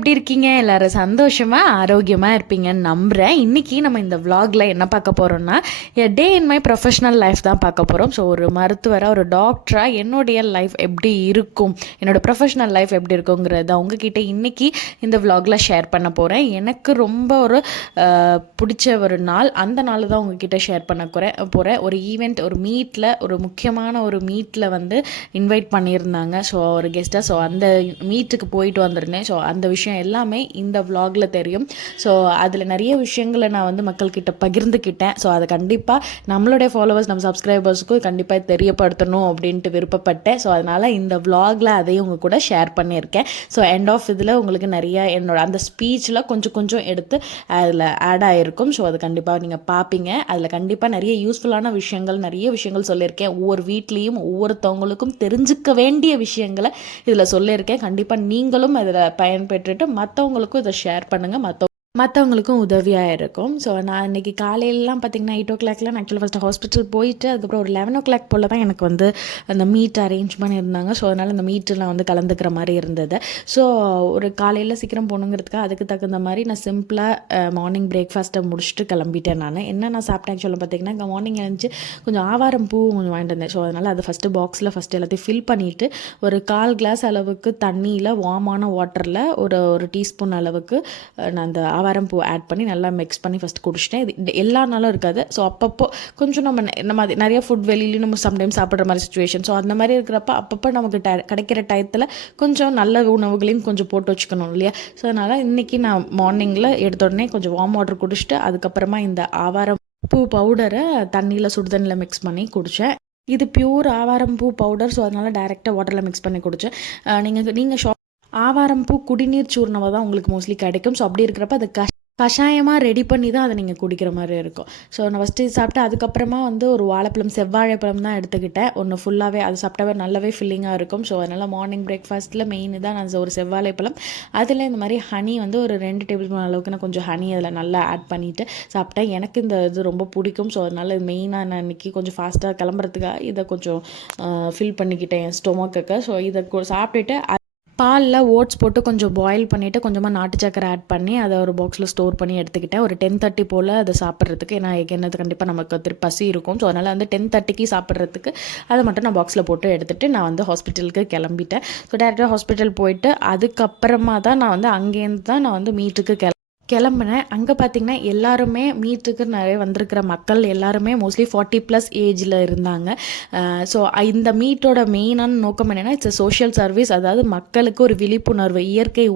எப்படி இருக்கீங்க? எல்லாரும் சந்தோஷமா ஆரோக்கியமா இருப்பீங்கன்னு நம்புகிறேன். இன்றைக்கி நம்ம இந்த vlogல என்ன பார்க்க போகிறோம்னா, எ டே இன் மை ப்ரொஃபஷ்னல் லைஃப் தான் பார்க்க போகிறோம். ஸோ ஒரு மருத்துவராக, ஒரு டாக்டராக என்னுடைய லைஃப் எப்படி இருக்கும், என்னோடய ப்ரொஃபஷ்னல் லைஃப் எப்படி இருக்குங்கிறத உங்ககிட்ட இன்றைக்கி இந்த vlogல ஷேர் பண்ண போகிறேன். எனக்கு ரொம்ப ஒரு பிடிச்ச ஒரு நாள், அந்த நாள் தான் உங்ககிட்ட ஷேர் பண்ண போகிறேன். ஒரு ஈவெண்ட், ஒரு மீட்டில், ஒரு முக்கியமான ஒரு மீட்டில் வந்து இன்வைட் பண்ணியிருந்தாங்க. ஸோ ஒரு கெஸ்ட்டாக. ஸோ அந்த மீட்டுக்கு போயிட்டு வந்திருந்தேன். ஸோ அந்த விஷயம் எல்லாமே இந்த vlogல தெரியும். ஸோ அதில் நிறைய விஷயங்களை நான் வந்து மக்கள்கிட்ட பகிர்ந்துக்கிட்டேன். ஸோ அதை கண்டிப்பாக நம்மளுடைய ஃபாலோவர்ஸ், நம்ம சப்ஸ்கிரைபர்ஸுக்கும் கண்டிப்பாக தெரியப்படுத்தணும் அப்படின்ட்டு விருப்பப்பட்டேன். ஸோ அதனால் இந்த vlogல அதையும் உங்கள் கூட ஷேர் பண்ணியிருக்கேன். ஸோ எண்ட் ஆஃப் இதில் உங்களுக்கு நிறைய என்னோட அந்த ஸ்பீச்சில் கொஞ்சம் கொஞ்சம் எடுத்து அதில் ஆட் ஆகிருக்கும். ஸோ அது கண்டிப்பாக நீங்கள் பார்ப்பீங்க. அதில் கண்டிப்பாக நிறைய யூஸ்ஃபுல்லான விஷயங்கள், நிறைய விஷயங்கள் சொல்லியிருக்கேன். ஒவ்வொரு வீட்லேயும் ஒவ்வொருத்தவங்களுக்கும் தெரிஞ்சுக்க வேண்டிய விஷயங்களை இதில் சொல்லியிருக்கேன். கண்டிப்பாக நீங்களும் அதில் பயன்பெற்றுட்டு மற்றவங்களுக்கும் இதை ஷேர் பண்ணுங்கள். மற்றவங்களுக்கும் உதவியாக இருக்கும். ஸோ நான் இன்றைக்கி காலையிலலாம் பார்த்திங்கன்னா 8:00 நான் ஆக்சுவலாக ஃபஸ்ட்டு ஹாஸ்பிட்டல் போயிட்டு அதுக்கப்புறம் ஒரு 11:00 போல் தான் எனக்கு வந்து அந்த மீட் அரேஞ்ச் பண்ணியிருந்தாங்க. ஸோ அதனால் அந்த மீட்டில் நான் வந்து கலந்துக்கிற மாதிரி இருந்தது. ஸோ ஒரு காலையில் சீக்கிரம் போகணுங்கிறதுக்காக அதுக்கு தகுந்த மாதிரி நான் சிம்பிளாக மார்னிங் பிரேக்ஃபாஸ்ட்டை முடிச்சுட்டு கிளம்பிட்டேன். நான் என்ன சாப்பிட்டேன் ஆக்சுவலாக பார்த்திங்கன்னா, இங்கே மார்னிங் எழுந்துச்சு கொஞ்சம் ஆவாரம் பூ கொஞ்சம் வாங்கிட்டு வந்தேன். ஸோ அதனால் அதை ஃபஸ்ட்டு பாக்ஸில் எல்லாத்தையும் ஃபில் பண்ணிவிட்டு ஒரு 1/4 கிளாஸ் அளவுக்கு தண்ணியில் வார்மான வாட்டரில் ஒரு டீஸ்பூன் அளவுக்கு நான் அந்த ஆவாரம் பூ ஆட் பண்ணி நல்லா மிக்ஸ் பண்ணி ஃபஸ்ட் குடிச்சிட்டேன். இது எல்லா நாளும் இருக்காது. ஸோ அப்பப்போ கொஞ்சம் நம்ம நிறைய ஃபுட் வெளியிலையும் நம்ம சம்டைம்ஸ் சாப்பிட்ற மாதிரி சுச்சுவேஷன். ஸோ அந்த மாதிரி இருக்கிறப்ப அப்பப்போ நமக்கு கிடைக்கிற டயத்தில் கொஞ்சம் நல்ல உணவுகளையும் கொஞ்சம் போட்டு வச்சுக்கணும் இல்லையா. ஸோ அதனால் இன்றைக்கி நான் மார்னிங்கில் எடுத்த உடனே கொஞ்சம் வார்ம் வாட்டர் குடிச்சிட்டு அதுக்கப்புறமா இந்த ஆவாரம் பூ பவுடரை தண்ணியில் சுடுதண்ணியில் மிக்ஸ் பண்ணி குடித்தேன். இது பியூர் ஆவாரம் பூ பவுடர். ஸோ அதனால் டைரெக்டாக வாட்டரில் மிக்ஸ் பண்ணி குடித்தேன். நீங்கள் ஆவாரம் பூ குடிநீர் சூர்ணவை தான் உங்களுக்கு மோஸ்ட்லி கிடைக்கும். ஸோ அப்படி இருக்கிறப்ப அது கஷாயமாக ரெடி பண்ணி தான் அதை நீங்கள் குடிக்கிற மாதிரி இருக்கும். ஸோ நான் ஃபஸ்ட்டு சாப்பிட்டு அதுக்கப்புறமா வந்து ஒரு செவ்வாழைப்பழம் தான் எடுத்துக்கிட்டேன். ஒன்று ஃபுல்லாகவே அது சாப்பிட்டாவே நல்லாவே ஃபில்லிங்காக இருக்கும். ஸோ அதனால் மார்னிங் பிரேக்ஃபாஸ்ட்டில் மெயின் தான் நான் ஒரு செவ்வாழைப்பழம், அதில் இந்த மாதிரி ஹனி வந்து ஒரு 2 டேபிள் ஸ்பூன் அளவுக்கு நான் கொஞ்சம் ஹனி அதில் நல்லா ஆட் பண்ணிவிட்டு சாப்பிட்டேன். எனக்கு இந்த இது ரொம்ப பிடிக்கும். ஸோ அதனால் மெயினாக நான் இன்றைக்கி கொஞ்சம் ஃபாஸ்ட்டாக கிளம்புறதுக்காக இதை கொஞ்சம் ஃபில் பண்ணிக்கிட்டேன் என் ஸ்டொமக்குக்கு. ஸோ இதை சாப்பிட்டுட்டு பாலில் ஓட்ஸ் போட்டு கொஞ்சம் பாயில் பண்ணிவிட்டு கொஞ்சமாக நாட்டு சக்கரை ஆட் பண்ணி அதை ஒரு பாக்ஸில் ஸ்டோர் பண்ணி எடுத்துக்கிட்டேன். ஒரு 10:30 போல் அதை சாப்பிட்றதுக்கு, ஏன்னா என்னது கண்டிப்பாக நமக்கு பசி இருக்கும். ஸோ அதனால் வந்து 10:30க்கு சாப்பிட்றதுக்கு அதை மட்டும் நான் பாக்ஸில் போட்டு எடுத்துகிட்டு நான் வந்து ஹாஸ்பிட்டலுக்கு கிளம்பிட்டேன். ஸோ டேரெக்டாக ஹாஸ்பிட்டல் போயிட்டு அதுக்கப்புறமா தான் நான் வந்து அங்கேருந்து தான் நான் வந்து மீட்டுக்கு கிளம்புனேன். அங்கே பார்த்திங்கன்னா எல்லாருமே மீட்டுக்கு நிறைய வந்திருக்கிற மக்கள் எல்லாருமே மோஸ்ட்லி 40+ ஏஜில் இருந்தாங்க. ஸோ இந்த மீட்டோட மெயினான நோக்கம் என்னென்னா, இட்ஸ் சோஷியல் சர்வீஸ். அதாவது மக்களுக்கு ஒரு விழிப்புணர்வு, இயற்கை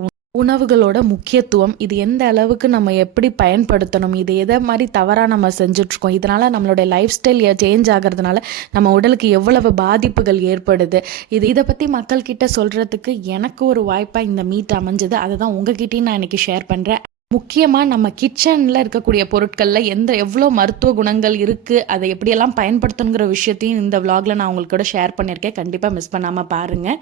உணவுகளோட முக்கியத்துவம், இது எந்த அளவுக்கு நம்ம எப்படி பயன்படுத்தணும், இது எதை மாதிரி தவறாக நம்ம செஞ்சிட்ருக்கோம், இதனால் நம்மளுடைய லைஃப் ஸ்டைல் சேஞ்ச் ஆகிறதுனால நம்ம உடலுக்கு எவ்வளவு பாதிப்புகள் ஏற்படுது, இதை பற்றி மக்கள்கிட்ட சொல்கிறதுக்கு எனக்கு ஒரு வாய்ப்பாக இந்த மீட் அமைஞ்சது. அதை தான் உங்ககிட்டையும் நான் இன்றைக்கி ஷேர் பண்ணுறேன். முக்கியமாக நம்ம கிச்சனில் இருக்கக்கூடிய பொருட்களில் எவ்வளோ மருத்துவ குணங்கள் இருக்குது, அதை எப்படியெல்லாம் பயன்படுத்தணுங்கிற விஷயத்தையும் இந்த vlogல நான் உங்களுக்கு கூட ஷேர் பண்ணியிருக்கேன். கண்டிப்பாக மிஸ் பண்ணாமல் பாருங்கள்.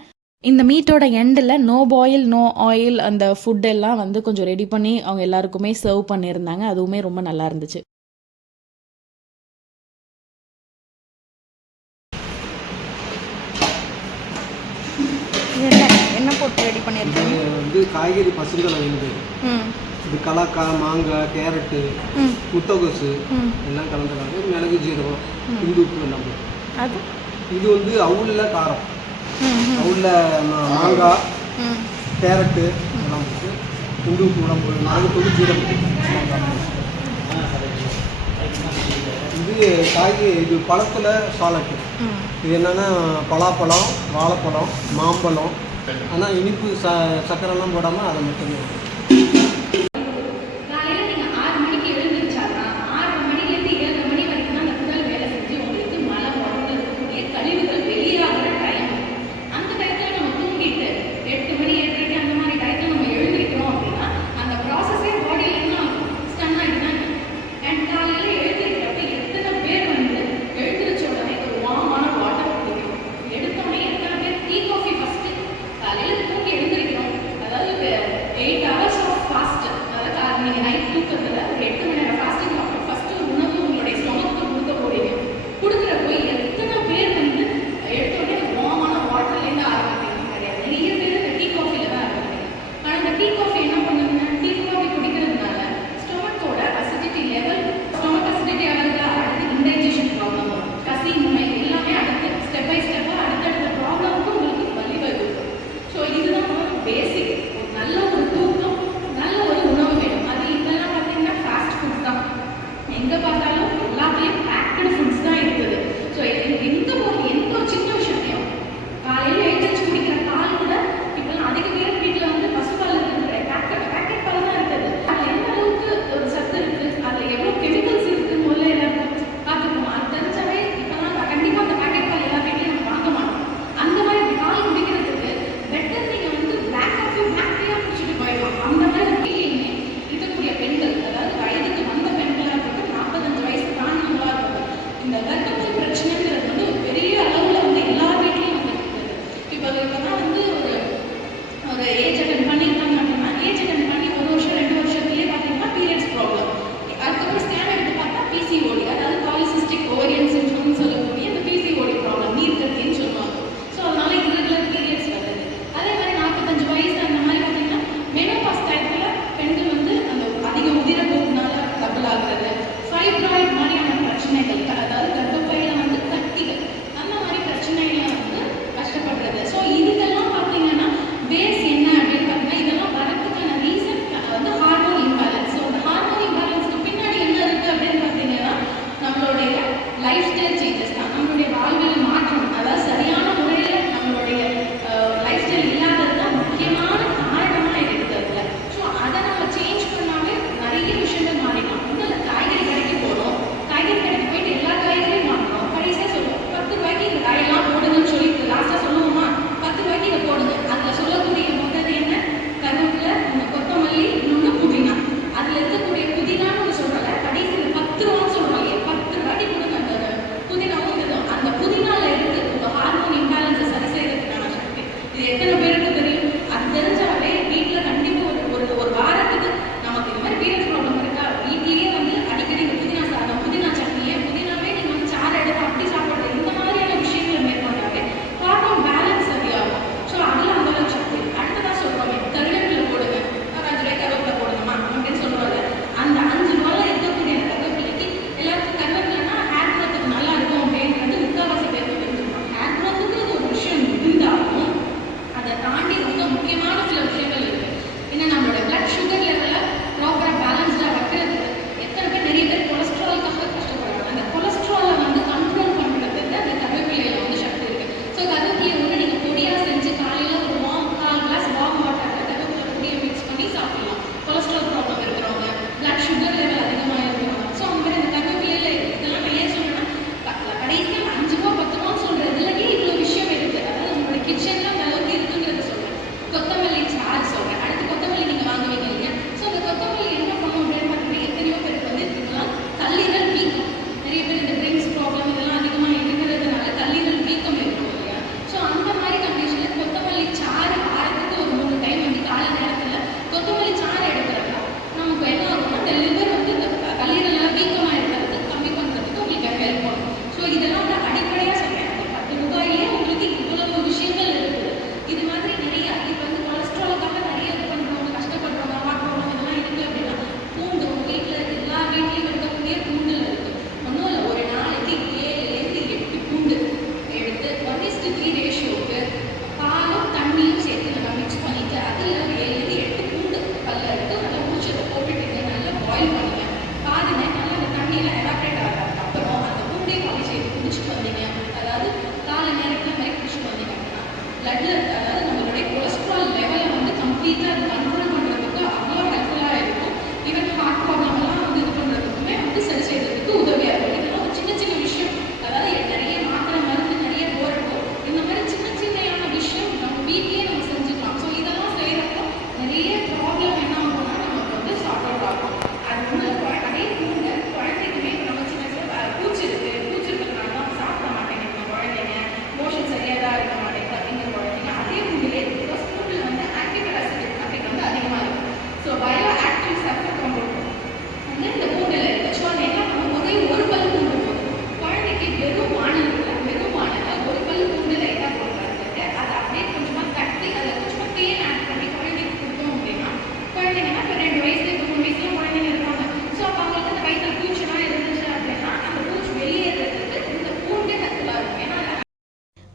இந்த மீட்டோட எண்டில் நோ பாயில் நோ ஆயில் அந்த ஃபுட்டெல்லாம் வந்து கொஞ்சம் ரெடி பண்ணி அவங்க எல்லாருக்குமே சர்வ் பண்ணியிருந்தாங்க. அதுவுமே ரொம்ப நல்லா இருந்துச்சு. என்ன போட்டு ரெடி பண்ணியிருக்கீங்க? வந்து காய்கறி பசுங்கலை இது கலாக்காய், மாங்காய், கேரட்டு, முட்டைகோசு எல்லாம் கலந்துக்காங்க. மிளகு, ஜீரகம், இந்துப்பு எல்லாம். அது இது வந்து அவுளில் காரம், அவுளில் மாங்காய், கேரட்டு எல்லாம் போட்டு இந்துப்பு உடம்பு, மிளகு தூள், ஜீரகம். இது இது பழத்தில் சாலட்டு. இது என்னென்னா பலாப்பழம், வாழைப்பழம், மாம்பழம். ஆனால் இனிப்பு சக்கரைலாம் போடாமல் அதை மட்டுமே. காலையில் தூங்கி எழுந்திருக்கணும். அதாவது 8 hours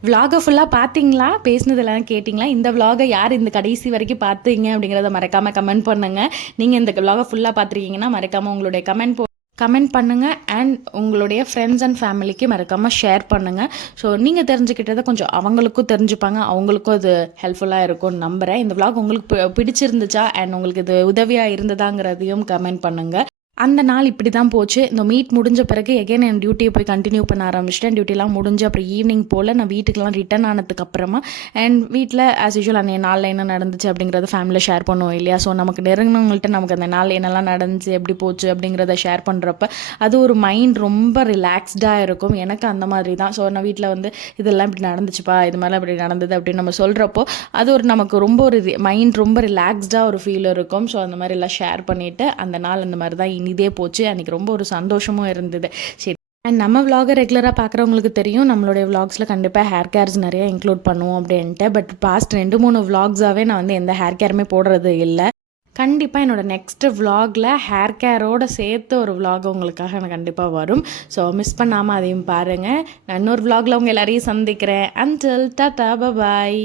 vlog-அ ஃபுல்லாக பார்த்தீங்களா? பேசினதெல்லாம் கேட்டிங்களா? இந்த vlog-அ யார் இந்த கடைசி வரைக்கும் பார்த்தீங்க அப்படிங்கிறத மறக்காமல் கமெண்ட் பண்ணுங்கள். நீங்கள் இந்த vlog-அ ஃபுல்லாக பார்த்துருக்கீங்கன்னா மறக்காமல் உங்களுடைய கமெண்ட் பண்ணுங்கள். அண்ட் உங்களுடைய ஃப்ரெண்ட்ஸ் அண்ட் ஃபேமிலிக்கு மறக்காமல் ஷேர் பண்ணுங்கள். ஸோ நீங்கள் தெரிஞ்சுக்கிட்டதை கொஞ்சம் அவங்களுக்கும் தெரிஞ்சுப்பாங்க, அவங்களுக்கும் அது ஹெல்ப்ஃபுல்லாக இருக்கும்னு நம்புகிறேன். இந்த vlog உங்களுக்கு பிடிச்சிருந்துச்சா அண்ட் உங்களுக்கு இது உதவியாக இருந்ததாங்கிறதையும் கமெண்ட் பண்ணுங்கள். அந்த நாள் இப்படி தான் போச்சு. இந்த மீட் முடிஞ்ச பிறகு எகைன் என் டியூட்டியை போய் கண்டினியூ பண்ண ஆரம்பிச்சிட்டேன். டியூட்டிலாம் முடிஞ்சு அப்புறம் ஈவினிங் போல் நான் வீட்டுக்கெலாம் ரிட்டன் ஆனதுக்கப்புறமா அண்ட் வீட்டில் ஆஸ் யூஷுவல் அன்றைய நாளில் என்ன நடந்துச்சு அப்படிங்கிறத ஃபேமிலியில் ஷேர் பண்ணுவோம் இல்லையா? ஸோ நமக்கு நெருங்கினவங்கள்ட்ட நமக்கு அந்த நாள் என்னெல்லாம் நடந்துச்சு, எப்படி போச்சு அப்படிங்கிறத ஷேர் பண்ணுறப்ப அது ஒரு மைண்ட் ரொம்ப ரிலாக்ஸ்டாக இருக்கும். எனக்கு அந்த மாதிரி தான். ஸோ நான் வீட்டில் வந்து இதெல்லாம் இப்படி நடந்துச்சுப்பா, இது மாதிரிலாம் இப்படி நடந்தது அப்படின்னு நம்ம சொல்கிறப்போ அது ஒரு நமக்கு ரொம்ப ஒரு மைண்ட் ரொம்ப ரிலாக்ஸ்டாக ஒரு ஃபீல் இருக்கும். ஸோ அந்த மாதிரி எல்லாம் ஷேர் பண்ணிவிட்டு அந்த நாள் அந்த மாதிரி தான் இதே போச்சு. அன்றைக்கி ரொம்ப ஒரு சந்தோஷமும் இருந்தது. சரி, அண்ட் நம்ம vlog-அ ரெகுலராக பார்க்குறவங்களுக்கு தெரியும், நம்மளுடைய vlogs-ல் கண்டிப்பாக ஹேர் கேர்ஸ் நிறைய இன்க்ளூட் பண்ணுவோம் அப்படின்ட்டு. பட் பாஸ்ட் 2-3 vlogs-ஆகவே நான் வந்து எந்த ஹேர் கேருமே போடுறது இல்லை. கண்டிப்பாக என்னோடய நெக்ஸ்ட் vlog-ல ஹேர் கேரோடு சேர்த்து ஒரு vlog உங்களுக்காக எனக்கு கண்டிப்பாக வரும். ஸோ மிஸ் பண்ணாமல் அதையும் பாருங்கள். நான் இன்னொரு vlog-ல உங்கள் எல்லாரையும் சந்திக்கிறேன். Until Tata bye bye.